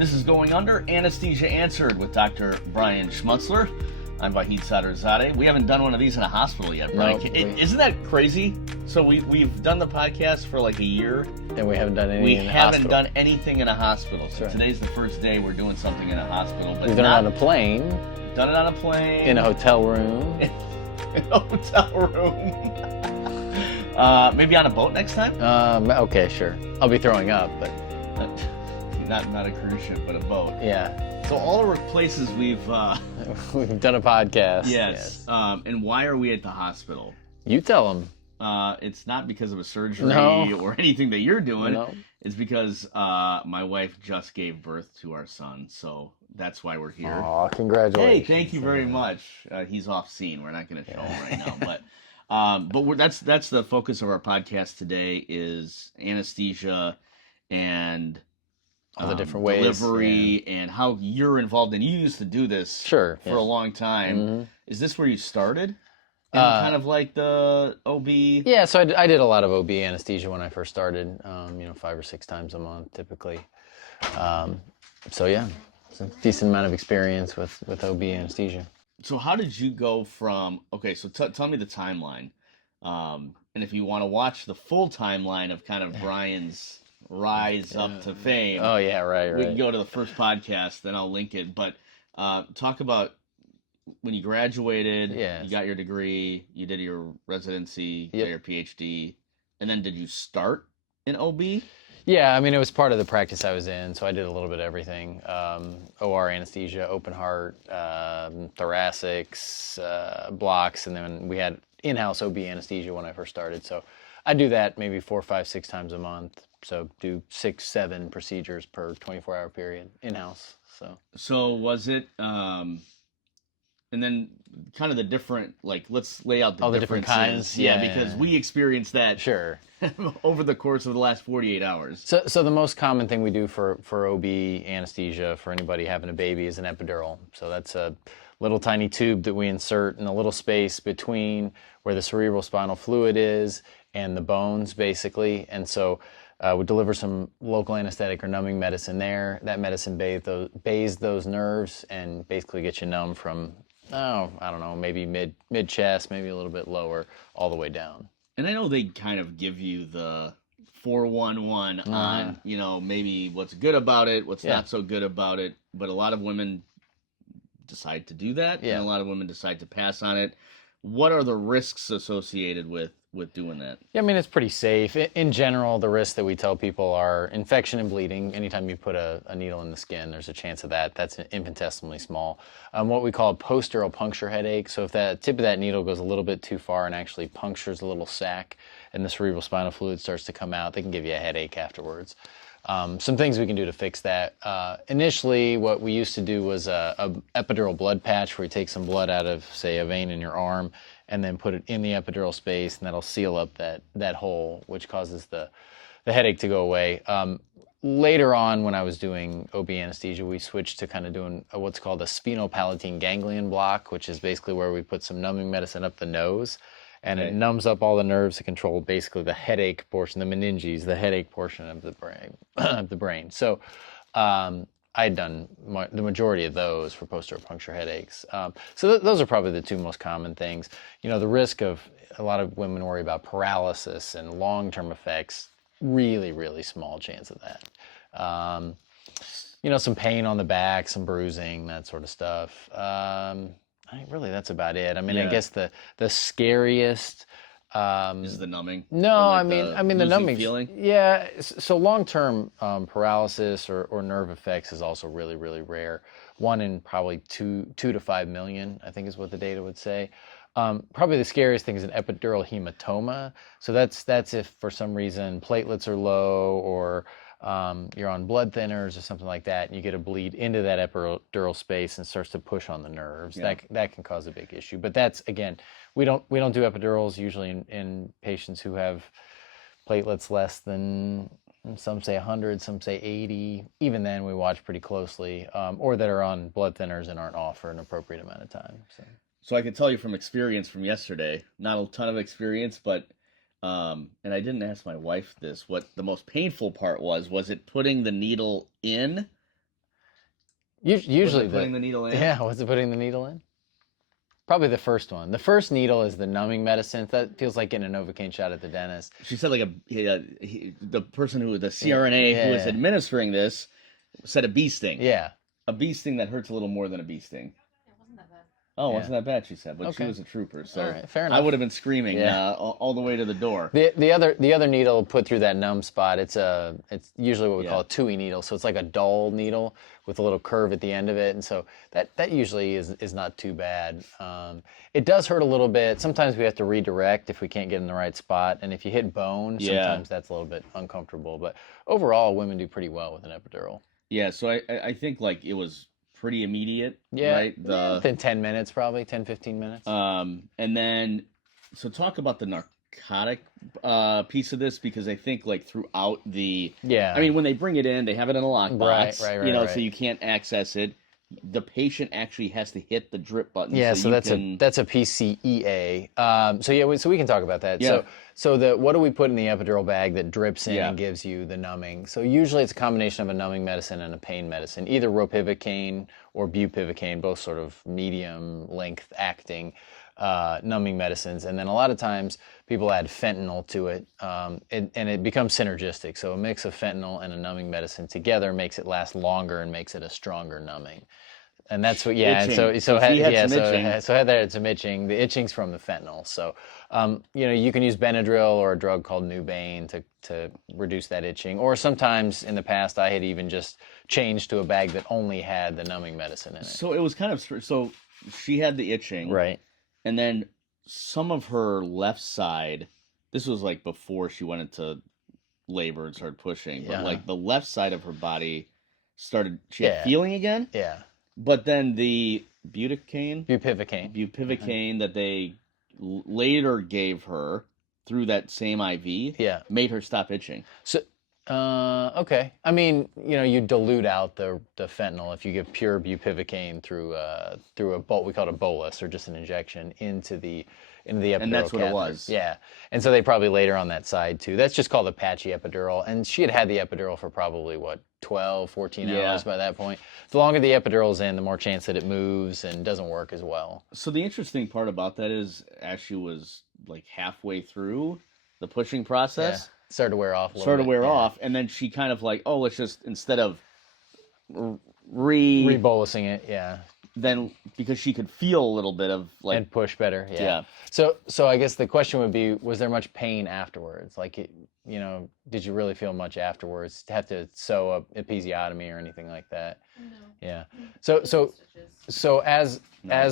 This is Going Under, Anesthesia Answered with Dr. Brian Schmutzler. I'm Vahid Sadrzadeh. We haven't done one of these in a hospital yet, Brian. Nope, Isn't that crazy? So we've done the podcast for like a year. And we haven't done anything in a hospital. We haven't done anything in a hospital. So right. Today's the first day we're doing something in a hospital. But We've done it on a plane. Done it on a plane. In a hotel room. In a hotel room. Maybe on a boat next time? Okay, sure. I'll be throwing up, but... Not a cruise ship, but a boat. Yeah. So all the places we've... we've done a podcast. Yes. And why are we at the hospital? You tell them. It's not because of a surgery or anything that you're doing. No. It's because my wife just gave birth to our son, so that's why we're here. Aw, congratulations. Hey, thank you very much. He's off scene. We're not going to show him right now, but that's the focus of our podcast today is anesthesia and all the different ways, delivery, and how you're involved. And you used to do this for a long time. Mm-hmm. Is this where you started? Kind of like the OB? Yeah, so I did a lot of OB anesthesia when I first started, 5 or 6 times a month typically. So yeah, it's a decent amount of experience with OB anesthesia. So how did you go from, so tell me the timeline. And if you want to watch the full timeline of kind of Brian's rise up to fame. Oh yeah, right. We can go to the first podcast, then I'll link it. But talk about when you graduated, you got your degree, you did your residency, you got your PhD, and then did you start in OB? Yeah, I mean, it was part of the practice I was in, so I did a little bit of everything. OR anesthesia, open heart, thoracics, blocks, and then we had in-house OB anesthesia when I first started. So I do that maybe 4, 5, 6 times a month. So do 6, 7 procedures per 24-hour period in-house. So was it, and then kind of the different, let's lay out the different kinds. Yeah, because we experienced that over the course of the last 48 hours. So the most common thing we do for OB anesthesia for anybody having a baby is an epidural. So that's a little tiny tube that we insert in a little space between where the cerebral spinal fluid is and the bones, basically. And so we deliver some local anesthetic or numbing medicine there. That medicine bathes those nerves and basically gets you numb from, I don't know, maybe mid-chest, maybe a little bit lower, all the way down. And I know they kind of give you the 411 on, maybe what's good about it, what's not so good about it. But a lot of women decide to do that, and a lot of women decide to pass on it. What are the risks associated with doing that? Yeah, I mean, it's pretty safe. In general, the risks that we tell people are infection and bleeding. Anytime you put a needle in the skin, there's a chance of that. That's infinitesimally small. What we call a post-dural puncture headache. So if that tip of that needle goes a little bit too far and actually punctures a little sac and the cerebral spinal fluid starts to come out, they can give you a headache afterwards. Some things we can do to fix that. Initially, what we used to do was a epidural blood patch where you take some blood out of, say, a vein in your arm and then put it in the epidural space, and that'll seal up that hole, which causes the headache to go away. Later on, when I was doing OB anesthesia, we switched to kind of doing what's called a sphenopalatine ganglion block, which is basically where we put some numbing medicine up the nose, and it numbs up all the nerves to control basically the headache portion, the meninges, the headache portion of the brain. So I had done the majority of those for post-dural puncture headaches. So those are probably the 2 most common things. The risk of a lot of women worry about paralysis and long-term effects. Really, really small chance of that. Some pain on the back, some bruising, that sort of stuff. Really, that's about it. I mean, I guess the scariest is the numbing. No, I mean the numbing feeling. Yeah, so long-term paralysis or nerve effects is also really, really rare. 1 in probably 2 to 5 million, I think, is what the data would say. Probably the scariest thing is an epidural hematoma. So that's if for some reason platelets are low or you're on blood thinners or something like that, and you get a bleed into that epidural space and starts to push on the nerves. That can cause a big issue. But that's, again, we don't do epidurals usually in patients who have platelets less than, some say 100, some say 80. Even then, we watch pretty closely, or that are on blood thinners and aren't off for an appropriate amount of time. So I can tell you from experience from yesterday, not a ton of experience, but and I didn't ask my wife this, what the most painful part was it putting the needle in Usually putting the needle in. Yeah, what's it putting the needle in? Probably the first one. The first needle is the numbing medicine. That feels like getting a Novocaine shot at the dentist. She said like the person who, the CRNA who was administering this said a bee sting. Yeah. A bee sting that hurts a little more than a bee sting. It wasn't that bad. Oh, it wasn't that bad, she said, but she was a trooper, so all right, fair enough. I would have been screaming all the way to the door. The other needle put through that numb spot. It's usually what we call a TUI needle, so it's like a dull needle with a little curve at the end of it, and so that usually is not too bad. It does hurt a little bit. Sometimes we have to redirect if we can't get in the right spot, and if you hit bone, sometimes that's a little bit uncomfortable. But overall, women do pretty well with an epidural. Yeah, so I think like it was pretty immediate, yeah, right? Within 10 minutes, probably 10, 15 minutes. And then, so talk about the narcotic piece of this, because I think like throughout the, I mean, when they bring it in, they have it in a lockbox, right. so you can't access it. The patient actually has to hit the drip button. Yeah, so that's a PCEA. So we can talk about that. Yeah. So what do we put in the epidural bag that drips in and gives you the numbing? So usually it's a combination of a numbing medicine and a pain medicine, either ropivacaine or bupivacaine, both sort of medium length acting numbing medicines. And then a lot of times people add fentanyl to it, and it becomes synergistic. So a mix of fentanyl and a numbing medicine together makes it last longer and makes it a stronger numbing. And that's what, and so Heather had some itching. The itching's from the fentanyl. So, you can use Benadryl or a drug called Nubain to reduce that itching. Or sometimes in the past, I had even just changed to a bag that only had the numbing medicine in it. So it was kind of, so she had the itching. Right. And then some of her left side, this was like before she went into labor and started pushing, but like the left side of her body she had feeling again. Yeah. But then the bupivacaine that they later gave her through that same IV made her stop itching. So, okay. I mean, you dilute out the fentanyl if you give pure bupivacaine through we call it a bolus or just an injection into the epidural. And that's what catheter. it was. Yeah. And so they probably later on that side too. That's just called a patchy epidural. And she had the epidural for probably 12, 14 hours by that point. The longer the epidural's in, the more chance that it moves and doesn't work as well. So the interesting part about that is, as she was like halfway through the pushing process, started to wear off a little bit. Off, and then she kind of like, let's just, instead of re-bolusing it, then because she could feel a little bit of like, and push better, So I guess the question would be, was there much pain afterwards? Like, did you really feel much afterwards? Have to sew up episiotomy or anything like that? No. Yeah. So as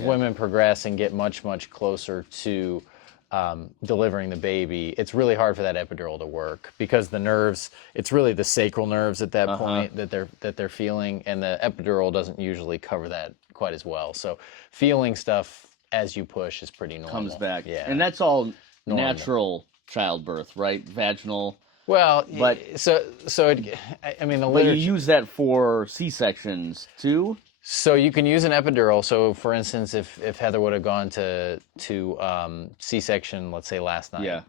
women progress and get much closer to delivering the baby, it's really hard for that epidural to work because the nerves, it's really the sacral nerves at that point that they're feeling, and the epidural doesn't usually cover that quite as well. So feeling stuff as you push is pretty normal. Comes back. Yeah. And that's all natural childbirth, right? Vaginal. Well, but I mean, the literature. But you use that for C-sections too? So you can use an epidural. So for instance, if Heather would have gone to C-section, let's say last night,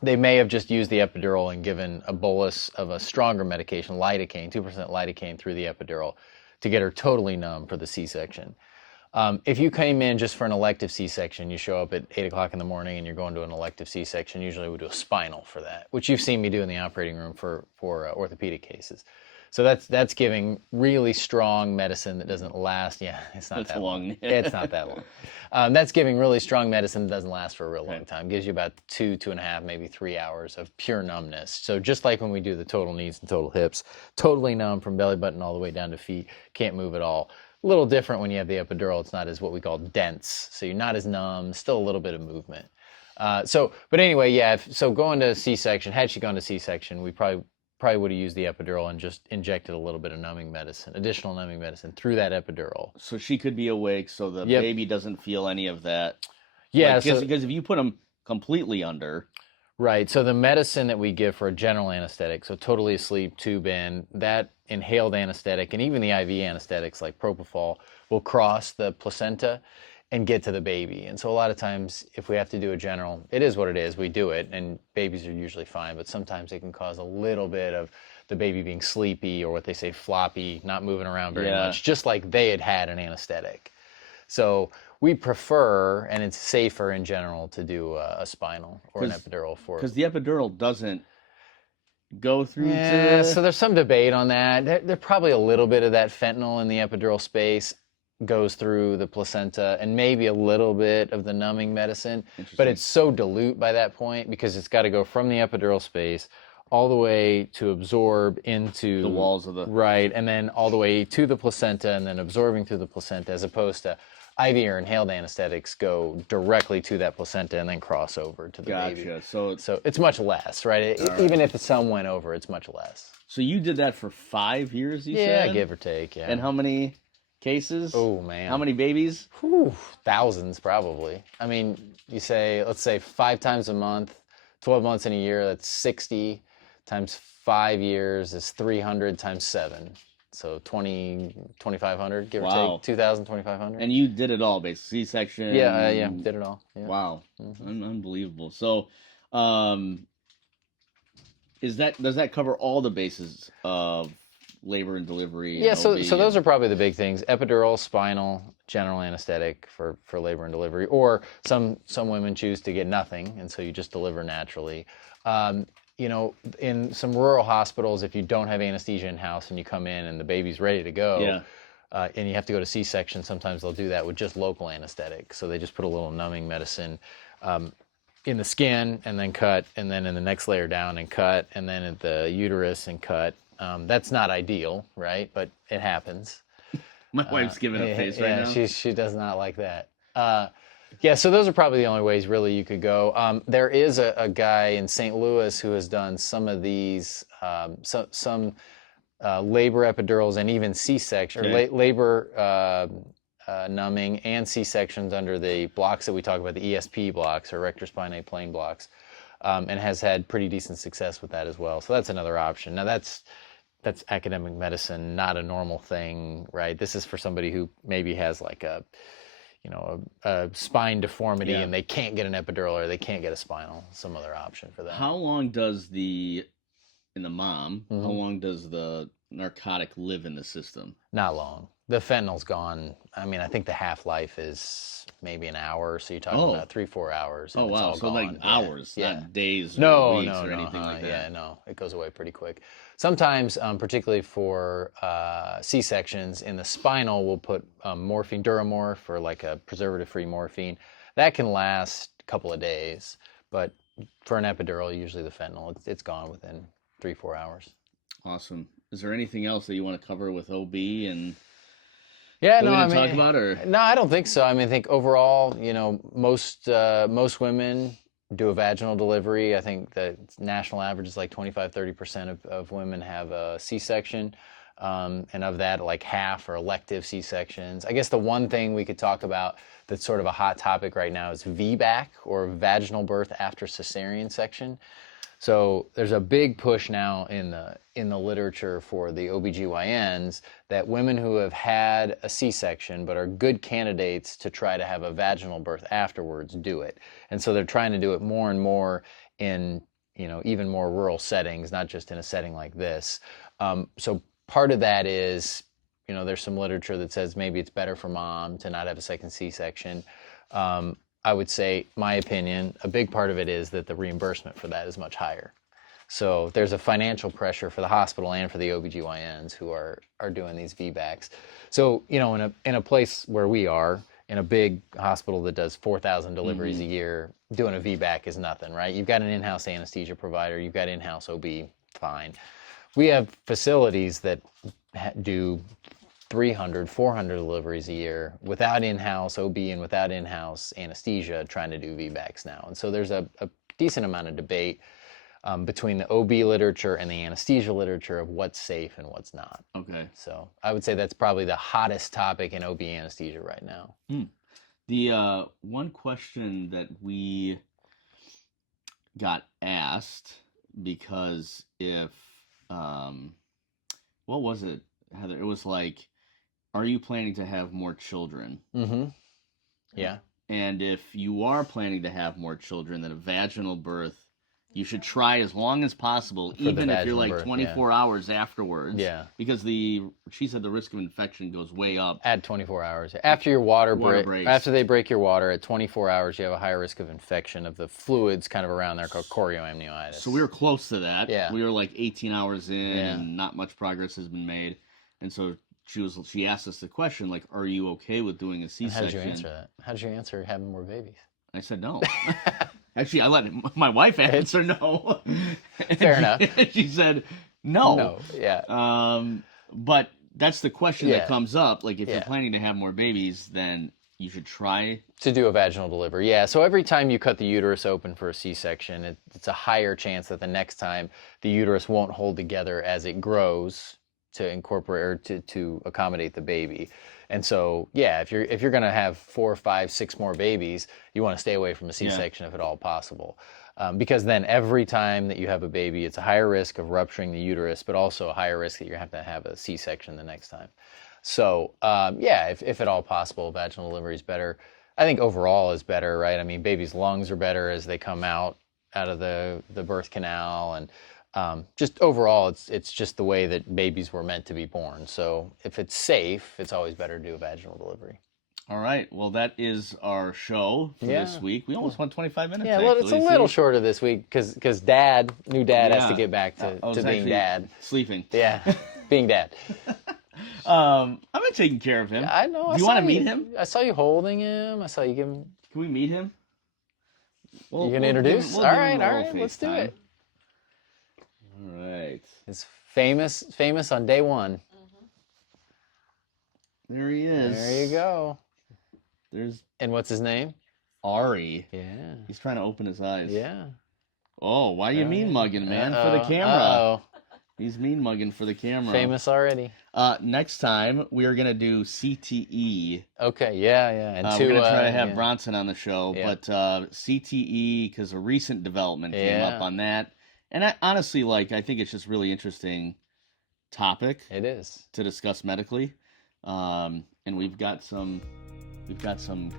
they may have just used the epidural and given a bolus of a stronger medication, lidocaine, 2% lidocaine through the epidural to get her totally numb for the C-section. If you came in just for an elective C-section, you show up at 8 o'clock in the morning and you're going to an elective C-section, usually we do a spinal for that, which you've seen me do in the operating room for orthopedic cases. So that's giving really strong medicine that doesn't last. Yeah, it's not that long. It's not that long. That's giving really strong medicine that doesn't last for a real long time. Gives you about 2.5, maybe 3 hours of pure numbness. So just like when we do the total knees and total hips, totally numb from belly button all the way down to feet, can't move at all. A little different when you have the epidural. It's not as what we call dense. So you're not as numb, still a little bit of movement. But anyway, so going to C-section, had she gone to C-section, we probably would have used the epidural and just injected a little bit of additional numbing medicine through that epidural. So she could be awake so the baby doesn't feel any of that. Yeah. Because if you put them completely under. Right. So the medicine that we give for a general anesthetic, so totally asleep, tube in, that inhaled anesthetic, and even the IV anesthetics like propofol will cross the placenta and get to the baby. And so a lot of times if we have to do a general, it is what it is, we do it, and babies are usually fine, but sometimes it can cause a little bit of the baby being sleepy, or what they say floppy, not moving around very much, just like they had an anesthetic. So we prefer, and it's safer in general, to do a spinal or an epidural for. Because the epidural doesn't go through so there's some debate on that. There probably a little bit of that fentanyl in the epidural space goes through the placenta, and maybe a little bit of the numbing medicine, but it's so dilute by that point because it's got to go from the epidural space all the way to absorb into the walls of the right, and then all the way to the placenta, and then absorbing through the placenta, as opposed to IV or inhaled anesthetics go directly to that placenta and then cross over to the baby. So it's much less, right? Even if some went over, it's much less. So you did that for 5 years, you said? Yeah, give or take, yeah. And how many cases? Oh, man. How many babies? Whew, thousands, let's say 5 times a month, 12 months in a year, that's 60 times 5 years is 300 times 7. So 2,500, give or take, 2,000, 2,500. And you did it all, basically, C-section? Yeah, did it all. Yeah. Wow, unbelievable. So, does that cover all the bases of labor and delivery? Yeah, so those are probably the big things: epidural, spinal, general anesthetic for labor and delivery. Or some women choose to get nothing, and so you just deliver naturally. In some rural hospitals, if you don't have anesthesia in-house and you come in and the baby's ready to go, and you have to go to C-section, sometimes they'll do that with just local anesthetic. So they just put a little numbing medicine in the skin and then cut, and then in the next layer down and cut, and then at the uterus and cut. That's not ideal, right? But it happens. My wife's giving a face right now. Yeah, she does not like that. So those are probably the only ways really you could go. There is a guy in St. Louis who has done some of these, some labor epidurals and even C-section, or labor numbing and C-sections under the blocks that we talk about, the ESP blocks, or rectus spinae plane blocks, and has had pretty decent success with that as well. So that's another option. Now that's academic medicine, not a normal thing, right? This is for somebody who maybe has like a spine deformity and they can't get an epidural, or they can't get a spinal, some other option for that. How long does the narcotic live in the system? Not long. The fentanyl's gone. I mean, I think the half-life is maybe an hour, so you're talking about 3-4 hours. Oh, wow. So gone. Hours, not days or weeks or anything like that. Yeah, no. It goes away pretty quick. Sometimes, particularly for C-sections, in the spinal, we'll put morphine, Duramorph, or like a preservative-free morphine. That can last a couple of days, but for an epidural, usually the fentanyl, it's gone within 3-4 hours. Awesome. Is there anything else that you want to cover with OB and... Yeah, talk about, or? No, I don't think so. I mean, I think overall, most women do a vaginal delivery. I think the national average is like 25-30% of women have a C-section, and of that, like half are elective C-sections. I guess the one thing we could talk about that's sort of a hot topic right now is VBAC, or vaginal birth after cesarean section. So there's a big push now in the literature for the OBGYNs that women who have had a C-section but are good candidates to try to have a vaginal birth afterwards do it. And so they're trying to do it more and more in, even more rural settings, not just in a setting like this. So part of that is, there's some literature that says maybe it's better for mom to not have a second C-section. I would say, my opinion, a big part of it is that the reimbursement for that is much higher. So there's a financial pressure for the hospital and for the OBGYNs who are doing these VBACs. So, in a place where we are, in a big hospital that does 4,000 deliveries a year, doing a VBAC is nothing, right? You've got an in-house anesthesia provider, you've got in-house OB, fine. We have facilities that do 300, 400 deliveries a year without in-house OB and without in-house anesthesia trying to do VBACs now. And so there's a decent amount of debate between the OB literature and the anesthesia literature of what's safe and what's not. Okay. So I would say that's probably the hottest topic in OB anesthesia right now. The one question that we got asked, because if, what was it, Heather? It was like, are you planning to have more children? Mm-hmm. Yeah. And if you are planning to have more children, then a vaginal birth you should try as long as possible, even if you're like 24 hours afterwards. Yeah. Because she said the risk of infection goes way up. At 24 hours. After your water breaks. After they break your water, at 24 hours, you have a higher risk of infection of the fluids kind of around there called chorioamnionitis. So we were close to that. Yeah. We were like 18 hours in and not much progress has been made. And so she asked us the question, like, are you okay with doing a C-section? How did you answer that? How did you answer having more babies? I said no. Actually, I let my wife answer no. Fair enough. She said no. No, yeah. But that's the question that comes up. Like, if you're planning to have more babies, then you should try to do a vaginal delivery. Yeah. So every time you cut the uterus open for a C-section, it's a higher chance that the next time the uterus won't hold together as it grows to incorporate or to accommodate the baby. And so, yeah, if you're going to have 4, 5, 6 more babies, you want to stay away from a C-section if at all possible. Because then every time that you have a baby, it's a higher risk of rupturing the uterus, but also a higher risk that you're going to have a C-section the next time. So, if at all possible, vaginal delivery is better. I think overall is better, right? I mean, babies' lungs are better as they come out of the birth canal, and just overall, it's just the way that babies were meant to be born. So if it's safe, it's always better to do a vaginal delivery. All right. Well, that is our show for this week. We almost went 25 minutes. Yeah, well, it's a little shorter this week because new dad has to get back to being dad. Sleeping. Yeah, being dad. I've been taking care of him. I know. Do you want to meet him? I saw you holding him. I saw you give him. Can we meet him? You gonna introduce? All right. Let's do it. All right. It's famous on day one. There he is. There you go. And what's his name? Ari. Yeah. He's trying to open his eyes. Yeah. Oh, why are you mean mugging, man? For the camera. Uh-oh. He's mean mugging for the camera. Famous already. Next time we are gonna do CTE. Okay. Yeah. And we're gonna try to have Bronson on the show, but CTE because a recent development came up on that. And I honestly, I think it's just really interesting topic. It is. To discuss medically. And we've got some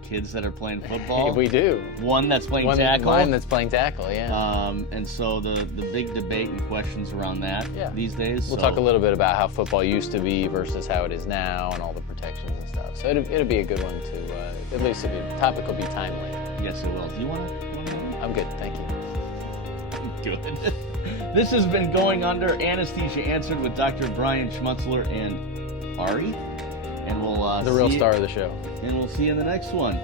kids that are playing football. We do. One that's playing tackle. One that's playing tackle, yeah. And so the big debate and questions around that these days. We'll talk a little bit about how football used to be versus how it is now and all the protections and stuff. So it'll be a good one to, at least the topic will be timely. Yes, it will. Do you want to? I'm good, thank you. Good. This has been Going Under, Anesthesia Answered with Dr. Brian Schmutzler and Ari. And we'll the real star of the show. And we'll see you in the next one.